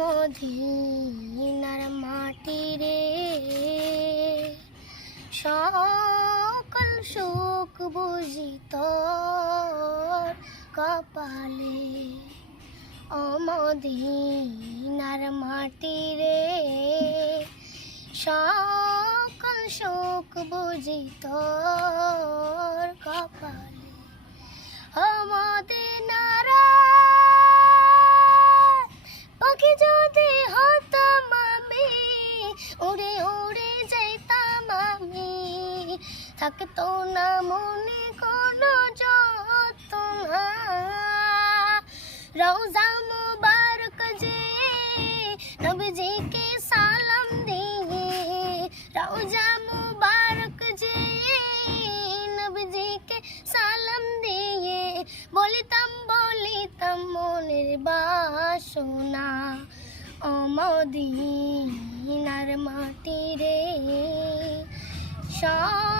অমদিনার মাটি রে। সকল শোক বুঝিত কপালে। অমদিনার মাটি রে। সকল শোক বুঝি তোর কপালে। অমদিনার থাকতো না মনে কোনো যতনা। রোজা মুবারক যে নবীজিকে সালাম দিয়ে রোজা মুবারক যে নবীজিকে সালাম দিয়ে, বলিতাম বলিতাম মনের বাসনা। অমদিনার মাটি রে সকল